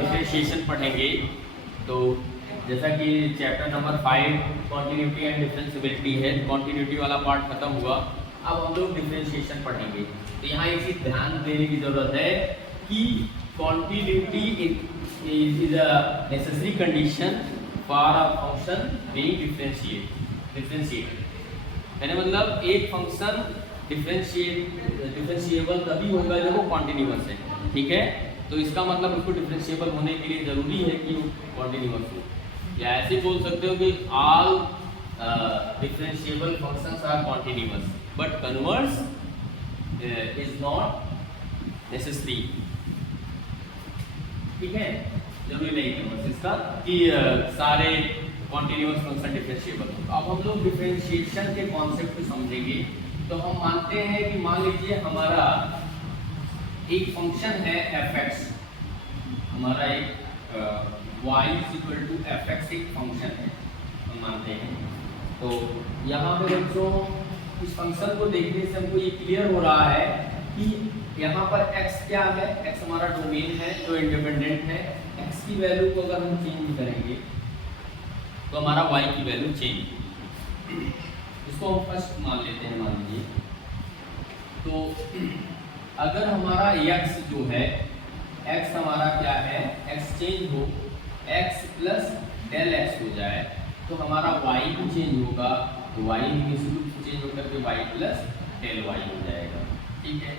Differentiation पढ़ेंगे। तो जैसा कि chapter number 5 continuity and differentiability है, कॉन्टिन्यूटी वाला पार्ट खत्म हुआ। अब हम लोग डिफरेंशिएशन पढ़ेंगे। तो यहाँ एक चीज़ ध्यान देने की जरूरत है कि continuity is a necessary condition for a function being differentiated. यानी मतलब एक फंक्शन डिफरेंशिएबल तभी होगा जब वो कॉन्टिन्यूअस है, ठीक है। तो इसका मतलब उसको डिफरेंशिएबल होने के लिए जरूरी है कि वो कॉन्टिन्यूअस हो। या ऐसे बोल सकते हो कि all differentiable functions are continuous but converse is not necessary, ठीक है। जरूरी नहीं कन्वर्स इसका कि सारे कॉन्टिन्यूअस फंक्शन डिफरेंशिएबल हो। अब हम लोग डिफरेंशिएशन के कॉन्सेप्ट को समझेंगे। तो हम मानते हैं कि मान लीजिए हमारा एक फंक्शन है fx, हमारा एक y = fx एक फंक्शन है, हम मानते हैं। तो यहाँ पे बच्चों इस फंक्शन को देखने से हमको ये क्लियर हो रहा है कि यहाँ पर x क्या है, x हमारा डोमेन है जो इंडिपेंडेंट है। x की वैल्यू को अगर हम चेंज करेंगे तो हमारा y की वैल्यू चेंज होगी। इसको हम फर्स्ट मान लेते हैं, मान लीजिए। तो अगर हमारा x जो है, x हमारा क्या है, x चेंज हो, x प्लस डेल x हो जाए तो हमारा y भी चेंज होगा, तो y निश्चित चेंज होकर के y प्लस डेल y हो जाएगा, ठीक है।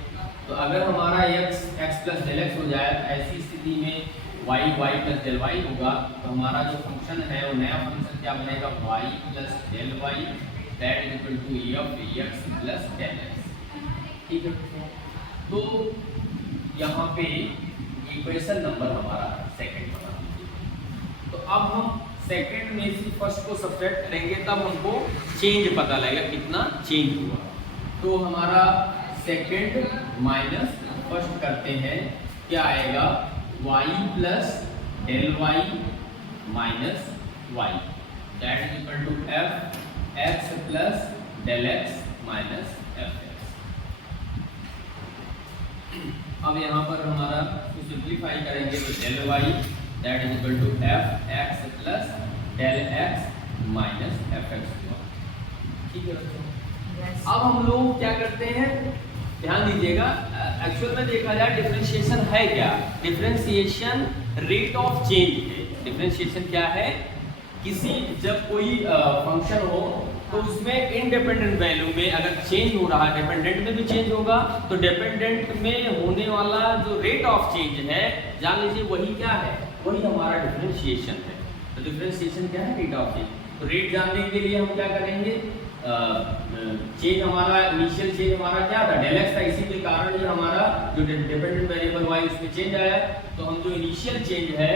तो अगर हमारा x प्लस डेल x हो जाए, ऐसी स्थिति में y प्लस डेल y होगा, तो हमारा जो फंक्शन है वो नया फंक्शन क्या बनेगा, y plus del y that is equal to f(x) plus del x, ठीक है। तो यहाँ पे इक्वेशन नंबर हमारा सेकंड बना दीजिए। तो अब हम सेकंड में से फर्स्ट को सब्ट्रैक्ट करेंगे तब हमको चेंज पता लगेगा कितना चेंज हुआ। तो हमारा सेकंड माइनस फर्स्ट करते हैं, क्या आएगा, y plus del y minus y that is equal to f(x) plus del x minus f(x). अब यहाँ पर हमारा सिंप्लीफाई करेंगे तो del y that is equal to f(x) plus del x minus f(x) हुआ, ठीक है बच्चों। अब हम लोग क्या करते हैं, ध्यान दीजिएगा। एक्चुअल में देखा जाए डिफरेंशिएशन है क्या, डिफरेंशिएशन रेट ऑफ चेंज है। डिफरेंशिएशन क्या है, किसी जब कोई फंक्शन हो तो उसमें इंडिपेंडेंट वैल्यू में अगर चेंज हो रहा है, डिपेंडेंट में भी चेंज होगा, तो डिपेंडेंट में होने वाला जो रेट ऑफ चेंज है, जान लीजिए वही क्या है, वही हमारा डिफरेंशिएशन है। तो डिफरेंशिएशन क्या है, रेट ऑफ चेंज। तो रेट जानने के लिए हम क्या करेंगे, चेंज हमारा इनिशियल चेंज हमारा क्या था, डेल x था, इसी के कारण ही हमारा जो डिपेंडेंट वेरिएबल y उसमें चेंज आया। तो हम जो इनिशियल चेंज है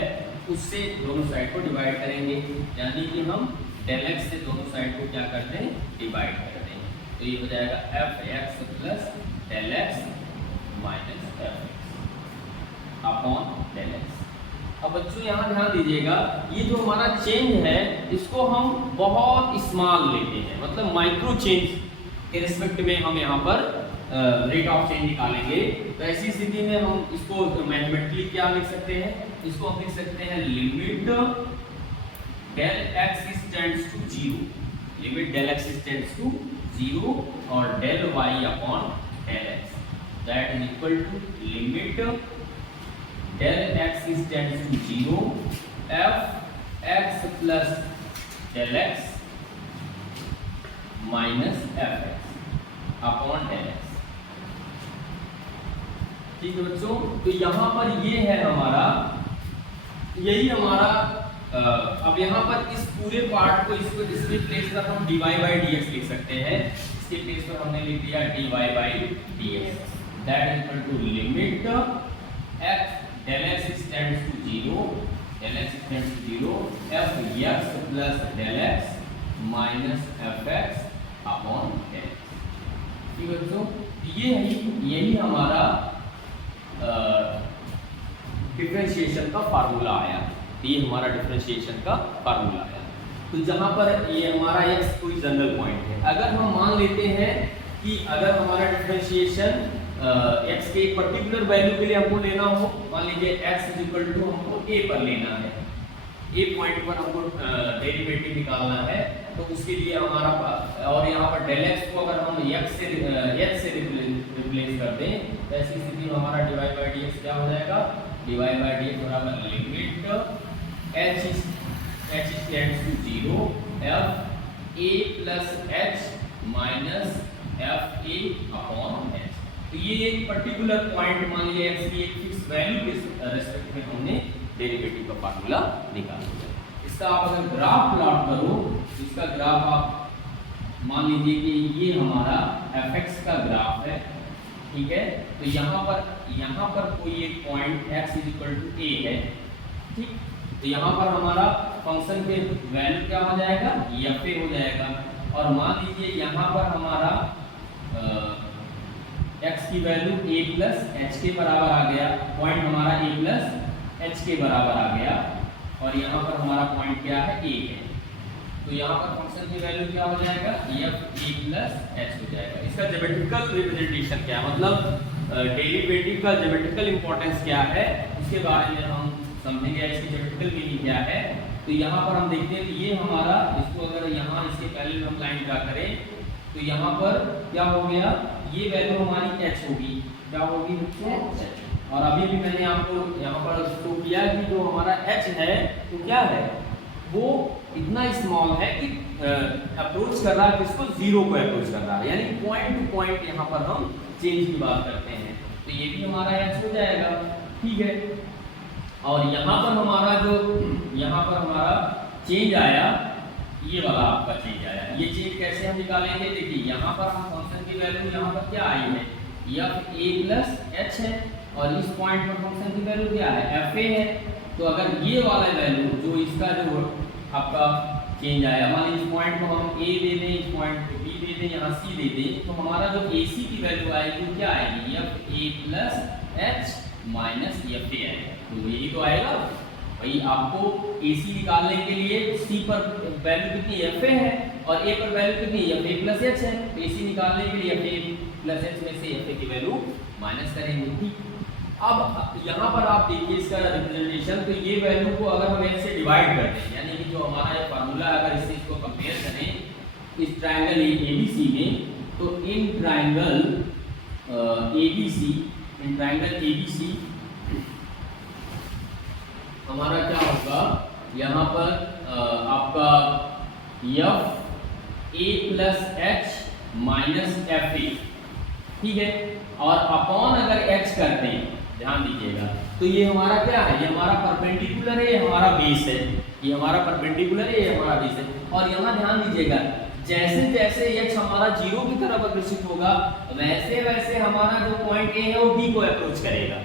उससे दोनों साइड को डिवाइड करेंगे, यानी कि हम डेल x से दोनों साइड को क्या करते हैं, डिवाइड करते हैं। तो ये हो जाएगा f(x) plus del x minus f(x) upon del x। अब बच्चों यहाँ ध्यान दीजिएगा, ये जो हमारा चेंज है इसको हम बहुत स्मॉल लेते हैं, मतलब माइक्रो चेंज के रिस्पेक्ट में हम यहाँ पर रेट ऑफ चेंज निकालेंगे। तो ऐसी स्थिति में हम इसको मैथमेटिकली क्या लिख सकते हैं, इसको हम लिख सकते हैं limit del x tends to 0, limit del x tends to 0 और del y upon del x that is equal to limit del x tends to 0 f(x) plus del x minus f(x) upon del x, ठीक है बच्चों। तो यहाँ पर ये है हमारा, यही हमारा अब यहाँ पर इस पूरे पार्ट को इसके प्लेस पर हम dy बाई dx लिख सकते हैं। इसके प्लेस पर हमने लिख दिया dy by dx that is equal to limit f del x tends to 0, del x tends to 0 f(x) plus del x minus f(x) upon del x, ठीक है बच्चों। यही हमारा डिफरेंशिएशन का फार्मूला आया, ये हमारा डिफरेंशिएशन का फार्मूला आया। तो जहाँ पर ये हमारा x कोई जनरल पॉइंट है, अगर हम मान लेते हैं कि अगर हमारा डिफरेंशिएशन x के एक पर्टिकुलर वैल्यू के लिए हमको लेना हो, मान लीजिए x इज इक्वल टू हमको a पर लेना है, a पॉइंट पर हमको डेरिवेटिव निकालना है, तो उसके लिए हमारा और यहाँ पर del x को अगर हम h से रिप्लेस कर दें तो ऐसी स्थिति में हमारा dy by dx क्या हो जाएगा, dy by dx बराबर limit h tends to 0 f a plus h minus f a upon h। तो ये एक पर्टिकुलर पॉइंट मान लीजिए x की एक फिक्स वैल्यू के रेस्पेक्ट में हमने डेरिवेटिव का फार्मूला निकाल लिया। इसका आप अगर ग्राफ प्लॉट करो, इसका ग्राफ आप मान लीजिए कि ये हमारा fx का ग्राफ है, ठीक है। तो यहाँ पर कोई एक point x is equal to a है, ठीक। तो यहाँ पर हमारा फंक्शन के वैल्यू क्या हो जाएगा, f हो जाएगा। और मान लीजिए यहाँ पर हमारा x की वैल्यू a प्लस h के बराबर आ गया, पॉइंट हमारा a प्लस h के बराबर आ गया, और यहाँ पर हमारा पॉइंट क्या है, a है। तो यहाँ पर फंक्शन की वैल्यू क्या हो जाएगा, f a प्लस h हो जाएगा। इसका ज्योमेट्रिकल रिप्रेजेंटेशन क्या है, मतलब डेरिवेटिव का ज्योमेट्रिकल इंपॉर्टेंस क्या है, उसके बारे में हम समझेंगे। इसकी ज्योमेट्रिकल मीनिंग क्या है। तो यहाँ पर हम देखते हैं कि ये हमारा, इसको अगर यहाँ इसके पहले हम लाइन ड्रा करें तो यहाँ पर क्या हो गया, ये वैल्यू हमारी h होगी, क्या होगी बच्चों, और अभी भी मैंने आपको यहाँ पर शो किया कि जो हमारा h है तो क्या है, वो इतना स्मॉल है कि अप्रोच कर रहा है किसको, जीरो को अप्रोच कर रहा है, यानी पॉइंट टू पॉइंट यहाँ पर हम चेंज की बात करते हैं। तो ये भी हमारा h हो जाएगा, ठीक है। और यहाँ पर हमारा चेंज आया, ये वाला आपका चेंज आया। ये चेंज कैसे हम निकालेंगे, देखिए यहाँ पर हम फंक्शन की वैल्यू यहाँ पर क्या आई है, f a प्लस h है, और इस पॉइंट पर फंक्शन की वैल्यू क्या है, f a है। तो अगर ये वाला वैल्यू जो इसका जो आपका चेंज आया, मान लीजिए इस पॉइंट को हम a दे दें, इस पॉइंट को b दे दें, यहाँ c दे दें, तो हमारा जो ac की वैल्यू आएगी क्या आएगी, f a plus h minus f a आएगा। तो यही तो आएगा भाई, आपको AC निकालने के लिए C पर वैल्यू कितनी fa है और A पर वैल्यू कितनी fa प्लस h है। तो AC निकालने के लिए fa प्लस h में से fa की वैल्यू माइनस करेंगे, ठीक। अब यहाँ पर आप देखिए इसका रिप्रेजेंटेशन, तो ये वैल्यू को अगर हम h से डिवाइड कर दें, यानी कि जो हमारा ये फार्मूला है अगर इससे इसको कंपेयर करें इस ट्रायंगल ABC में, तो इन ट्रायंगल ABC हमारा क्या होगा, यहाँ पर आपका f a plus h minus f a, ठीक है। और अपॉन अगर h करते हैं, ध्यान दीजिएगा, तो ये हमारा क्या है, ये हमारा परपेंडिकुलर है, ये हमारा बेस है, ये हमारा परपेंडिकुलर है, ये हमारा बेस है। और यहाँ ध्यान दीजिएगा, जैसे जैसे h हमारा जीरो की तरफ अग्रसित होगा, वैसे वैसे हमारा जो पॉइंट a है वो b को अप्रोच करेगा।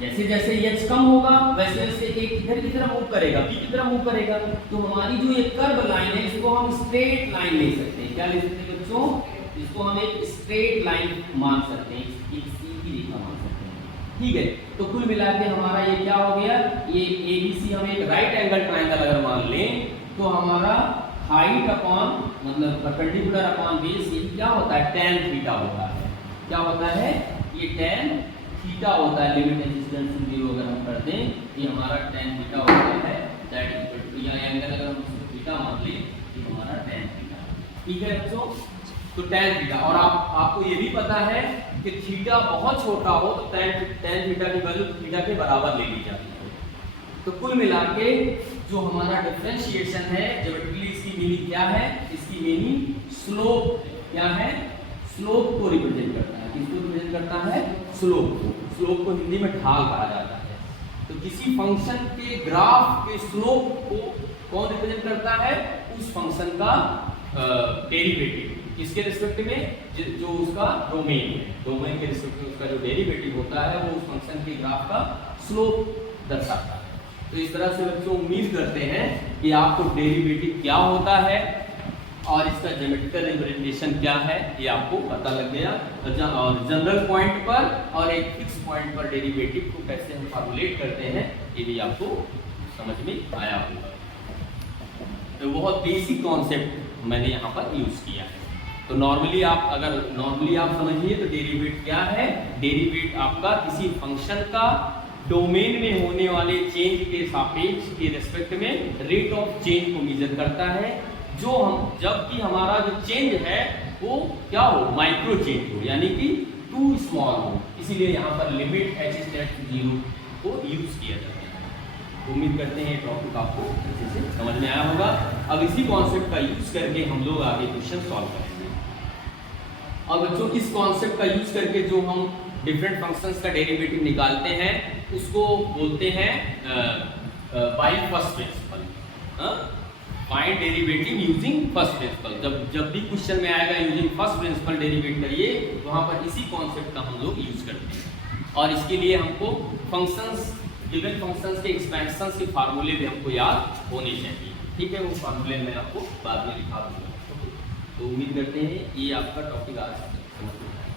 जैसे जैसे h कम होगा वैसे वैसे एक इधर की तरफ मूव करेगा, b की तरफ मूव करेगा। तो हमारी जो एक कर्व लाइन है इसको हम स्ट्रेट लाइन ले सकते हैं, क्या ले सकते हैं बच्चों, इसको हम एक स्ट्रेट लाइन मान सकते हैं, एक सीधी रेखा मान सकते हैं, ठीक है। तो कुल मिला के हमारा ये क्या हो गया, ये ABC हम एक राइट एंगल ट्रायंगल अगर मान लें तो हमारा हाइट अपॉन मतलब परपेंडिकुलर अपॉन बेस, ये क्या होता है, tan थीटा होता है। क्या होता है, ये tan थीटा होता है, लिमिट एक्सिस्टेंस टू 0 अगर हम कर दें, ये हमारा tan थीटा होता है, दैट इक्वल टू, या एंगल अगर हम इसको थीटा मान लें ये हमारा tan थीटा, ठीक है बच्चों। तो tan थीटा, और आपको ये भी पता है कि थीटा बहुत छोटा हो तो tan थीटा की वैल्यू थीटा के बराबर ले ली जाती है। तो कुल मिला के जो हमारा डिफरेंशिएशन है ज्योमेट्रिकली, इसकी मीनिंग क्या है, इसकी मीनिंग स्लोप क्या है, स्लोप को रिप्रेजेंट करता है। किसको रिप्रेजेंट करता है, स्लोप को। स्लोप को हिंदी में ढाल कहा जाता है। तो किसी फंक्शन के ग्राफ के स्लोप को कौन रिप्रेजेंट करता है, उस फंक्शन का डेरिवेटिव, किसके रिस्पेक्ट में, जो उसका डोमेन है, डोमेन के रिस्पेक्ट में उसका जो डेरिवेटिव होता है वो उस फंक्शन के ग्राफ का स्लोप दर्शाता है। तो इस तरह से बच्चों उम्मीद करते हैं कि आपको डेरिवेटिव क्या होता है और इसका ज्योमेट्रिकल रिप्रेजेंटेशन क्या है ये आपको पता लग गया। और जनरल पॉइंट पर और एक फिक्स पॉइंट पर डेरिवेटिव को कैसे हम फॉर्मुलेट करते हैं ये भी आपको समझ में आया होगा। तो बहुत बेसिक कॉन्सेप्ट मैंने यहाँ पर यूज किया है। तो नॉर्मली आप समझिए तो डेरिवेट क्या है? डेरिवेट आपका किसी फंक्शन का डोमेन में होने वाले चेंज के सापेक्ष के रेस्पेक्ट में रेट ऑफ चेंज को मेजर करता है, जो हम जबकि हमारा जो चेंज है वो क्या हो? माइक्रो चेंज हो, यानी कि टू स्मॉल हो। इसीलिए यहाँ पर लिमिट h टेंड्स टू 0 को यूज किया जाता है। उम्मीद करते हैं टॉपिक आपको अच्छे से समझ में आया होगा। अब इसी कॉन्सेप्ट का यूज करके हम लोग आगे क्वेश्चन सॉल्व करेंगे। अब बच्चों इस कॉन्सेप्ट का यूज करके जो हम डिफरेंट फंक्शंस का डेरिवेटिव निकालते हैं उसको बोलते हैं by first principle. Find derivative using first principle. जब भी क्वेश्चन में आएगा यूजिंग फर्स्ट प्रिंसिपल डेरिवेट करिए, तो वहाँ पर इसी कॉन्सेप्ट का हम लोग यूज करते हैं। और इसके लिए हमको फंक्शंस, गिवन फंक्शंस के एक्सपेंशंस के फार्मूले भी हमको याद होने चाहिए। ठीक है, वो फार्मूले मैं आपको बाद में लिखा दूंगा। तो उम्मीद करते हैं ये आपका टॉपिक आज समझ में आया।